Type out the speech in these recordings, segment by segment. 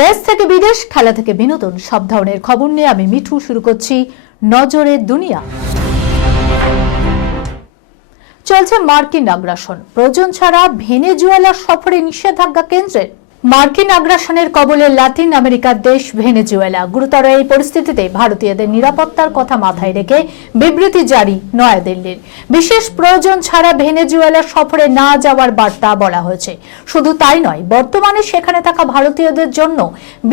দেশ থেকে বিদেশ, খেলা থেকে বিনোদন, সব ধরনের খবর নিয়ে আমি মিঠু শুরু করছি নজরে দুনিয়া। চলছে মার্কিন আগ্রাসন। প্রয়োজন ছাড়া ভেনেজুয়েলা সফরে নিষেধাজ্ঞা কেন্দ্রের মার্কিন আগ্রাসনের কবলে লাতিন আমেরিকার দেশ ভেনেজুয়েলা। গুরুতর এই পরিস্থিতিতে ভারতীয়দের নিরাপত্তার কথা মাথায় রেখে বিবৃতি জারি নয়াদিল্লির। বিশেষ প্রয়োজন ছাড়া ভেনেজুয়েলা সফরে না যাওয়ার বার্তা বলা হয়েছে। শুধু তাই নয়, বর্তমানে সেখানে থাকা ভারতীয়দের জন্য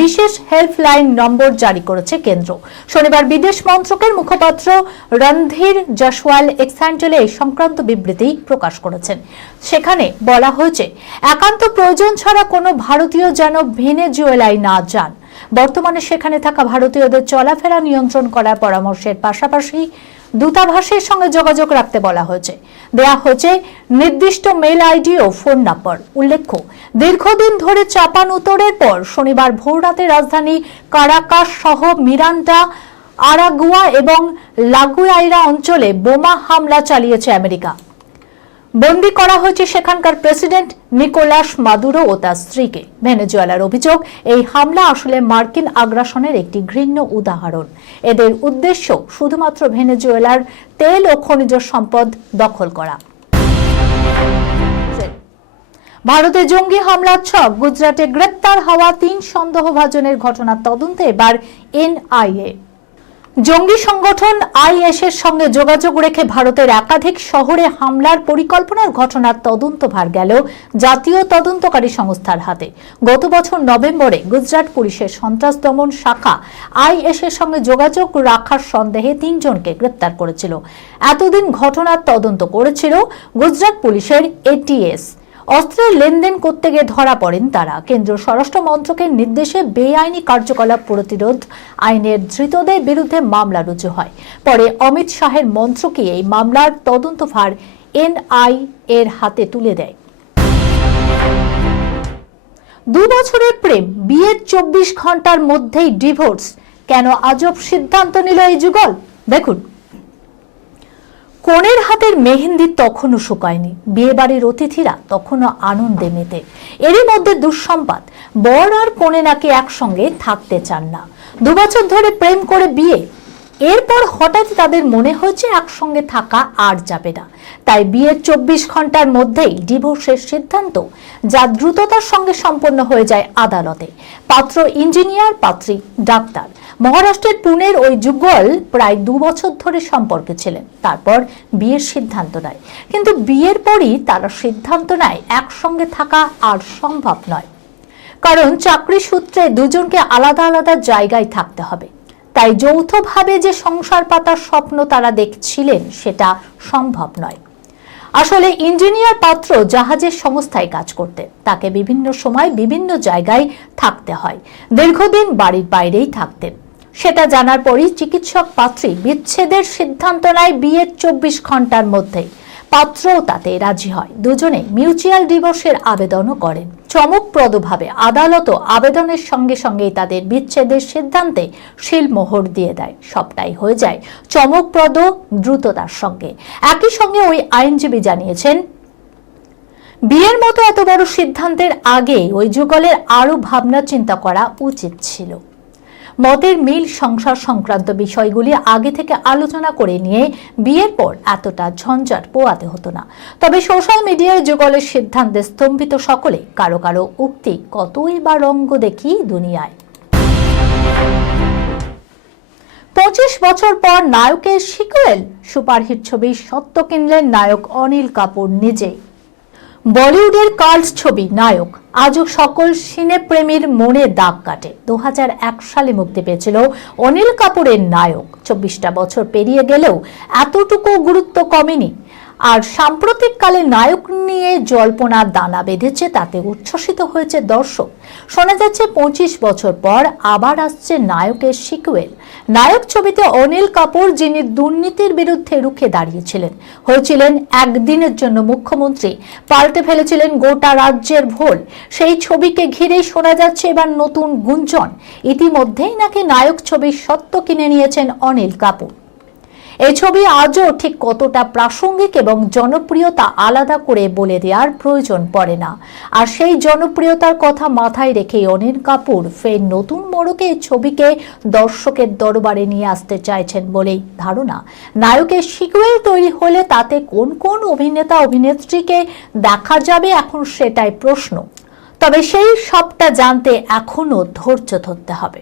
বিশেষ হেল্পলাইন নম্বর জারি করেছে কেন্দ্র। শনিবার বিদেশ মন্ত্রকের মুখপাত্র রণধীর জসওয়াল এক্সান্টেলে এই সংক্রান্ত বিবৃতি প্রকাশ করেছেন। সেখানে বলা হয়েছে, একান্ত প্রয়োজন ছাড়া কোনো ভারতীয় যেন ভেনেজুয়েলায় না যান। বর্তমানে সেখানে থাকা ভারতীয়দের চলাফেরা নিয়ন্ত্রণ করার পরামর্শের পাশাপাশি দূতাভাসের সঙ্গে যোগাযোগ রাখতে বলা হয়েছে। দেয়া হয়েছে নির্দিষ্ট মেল আইডি ও ফোন নাম্বার। উল্লেখ্য, দীর্ঘদিন ধরে চাপান উত্তরের পর শনিবার ভোররাতে রাজধানী কারাকাস সহ মিরান্ডা, আরাগুয়া এবং লাগুয়াইরা অঞ্চলে বোমা হামলা চালিয়েছে আমেরিকা। বন্দি করা হয়েছে সেখানকার প্রেসিডেন্ট নিকোলাস মাদুরো ও তার স্ত্রীকে। ভেনেজুয়েলার অভিযোগ, এই হামলা আসলে মার্কিন আগ্রাসনের একটি ঘৃণ্য উদাহরণ। এদের উদ্দেশ্য শুধুমাত্র ভেনেজুয়েলার তেল ও খনিজ সম্পদ দখল করা। ভারতে জঙ্গি হামলার ছক, গুজরাটে গ্রেপ্তার হওয়া তিন সন্দেহভাজনের ঘটনার তদন্তে এবার এনআইএ। জঙ্গি সংগঠন আইএস এর সঙ্গে যোগাযোগ রেখে ভারতের একাধিক শহরে হামলার পরিকল্পনার ঘটনার তদন্ত ভার গেল জাতীয় তদন্তকারী সংস্থার হাতে। গত বছর নভেম্বরে গুজরাট পুলিশের সন্ত্রাস দমন শাখা আইএস এর সঙ্গে যোগাযোগ রাখার সন্দেহে তিনজনকে গ্রেপ্তার করেছিল। এতদিন ঘটনার তদন্ত করেছিল গুজরাট পুলিশের এটিএস অস্ত্রের লেনদেন করতে গিয়ে ধরা পড়েন তারা। কেন্দ্রীয় স্বরাষ্ট্র মন্ত্রকের নির্দেশে বেআইনি কার্যকলাপ প্রতিরোধ আইনের ধৃতদের বিরুদ্ধে মামলা রুজু হয়। পরে অমিত শাহের মন্ত্রকে এই মামলার তদন্তভার এনআই এর হাতে তুলে দেয়। দু বছরের প্রেম, বিয়ের চব্বিশ ঘণ্টার মধ্যেই ডিভোর্স। কেন আজব সিদ্ধান্ত নিল এই যুগল? দেখুন। কনের হাতের মেহেন্দি তখনও শুকায়নি। বিয়ে বাড়ির অতিথিরা তখনও আনন্দে মেতে। এরই মধ্যে দুঃসম্পাদ বর আর কনে নাকি একসঙ্গে থাকতে চান না। দুবছর ধরে প্রেম করে বিয়ে এরপর হঠাৎ তাদের মনে হয়েছে একসঙ্গে থাকা আর যাবে না। তাই বিয়ের চব্বিশ ঘণ্টার মধ্যেই ডিভোর্সের সিদ্ধান্ত, যা দ্রুততার সঙ্গে সম্পন্ন হয়ে যায় আদালতে। পাত্র ইঞ্জিনিয়ার, পাত্রী ডাক্তার। মহারাষ্ট্রের পুনের ওই যুগল প্রায় দু বছর ধরে সম্পর্কে ছিলেন। তারপর বিয়ের সিদ্ধান্ত নেয়। কিন্তু বিয়ের পরই তারা সিদ্ধান্ত নেয় একসঙ্গে থাকা আর সম্ভব নয়। কারণ চাকরি সূত্রে দুজনকে আলাদা আলাদা জায়গায় থাকতে হবে। তাই যৌথভাবে যে সংসার পাতার স্বপ্ন তারা দেখছিলেন, সেটা সম্ভব নয়। আসলে ইঞ্জিনিয়ার পাত্র জাহাজের সংস্থায় কাজ করতেন। তাকে বিভিন্ন সময় বিভিন্ন জায়গায় থাকতে হয়। দীর্ঘদিন বাড়ির বাইরেই থাকতেন। সেটা জানার পরই চিকিৎসক পাত্রী বিচ্ছেদের সিদ্ধান্ত নেয় বিয়ের চব্বিশ ঘণ্টার মধ্যেই। পাত্রও তাতে রাজি হয়। দুজনে মিউচুয়াল ডিভোর্সের আবেদনও করেন। চমকপ্রদভাবে আদালতও আবেদনের সঙ্গে সঙ্গেই তাদের বিচ্ছেদের সিদ্ধান্তে শিলমোহর দিয়ে দেয়। সবটাই হয়ে যায় চমকপ্রদ দ্রুততার সঙ্গে। একই সঙ্গে ওই আইনজীবী জানিয়েছেন, বিয়ের মতো এত বড় সিদ্ধান্তের আগে ওই যুগলের আরও ভাবনা চিন্তা করা উচিত ছিল। মতের মিল সংসার সংক্রান্ত বিষয়গুলি আগে থেকে আলোচনা করে নিয়ে বিয়ের পর এতটা ঝঞ্ঝাট পোয়াতে হতো না। তবে সোশ্যাল মিডিয়ায় যুগলের সিদ্ধান্তে স্তম্ভিত সকলে কারও কারও উক্তি কতই বা রঙ্গ দেখি দুনিয়ায়। পঁচিশ বছর পর নায়কের সিকুয়েল সুপারহিট ছবি সত্য কিনলেন নায়ক অনিল কাপুর নিজেই। বলিউডের কাল্ট ছবি নায়ক আজও সকল সিনেপ্রেমীর মনে দাগ কাটে। দু হাজার এক সালে মুক্তি পেয়েছিল অনিল কাপুরের নায়ক। চব্বিশটা বছর পেরিয়ে গেলেও এতটুকু গুরুত্ব কমেনি। আর সাম্প্রতিককালে নায়ক নিয়ে জল্পনার দানা বেঁধেছে, তাতে উচ্ছ্বসিত হয়েছে দর্শক। শোনা যাচ্ছে পঁচিশ বছর পর আবার আসছে নায়কের সিকুয়েল নায়ক ছবিতে অনিল কাপুর, যিনি দুর্নীতির বিরুদ্ধে রুখে দাঁড়িয়েছিলেন, হয়েছিলেন একদিনের জন্য মুখ্যমন্ত্রী। পাল্টে ফেলেছিলেন গোটা রাজ্যের ভোল। সেই ছবিকে ঘিরেই শোনা যাচ্ছে এবার নতুন গুঞ্জন। ইতিমধ্যেই নাকি নায়ক ছবির সত্য কিনে নিয়েছেন অনিল কাপুর। এই ছবি আজও ঠিক কতটা প্রাসঙ্গিক এবং জনপ্রিয়তা আলাদা করে বলে দেওয়ার প্রয়োজন পড়ে না। আর সেই জনপ্রিয়তার কথা মাথায় রেখে অনিল কাপুর ফের নতুন মোড়কে ছবিকে দর্শকের দরবারে নিয়ে আসতে চাইছেন বলেই ধারণা। নায়কের সিকুয়েল তৈরি হলে তাতে কোন কোন অভিনেতা, অভিনেত্রীকে দেখা যাবে এখন সেটাই প্রশ্ন। তবে সেই সবটা জানতে এখনও ধৈর্য ধরতে হবে।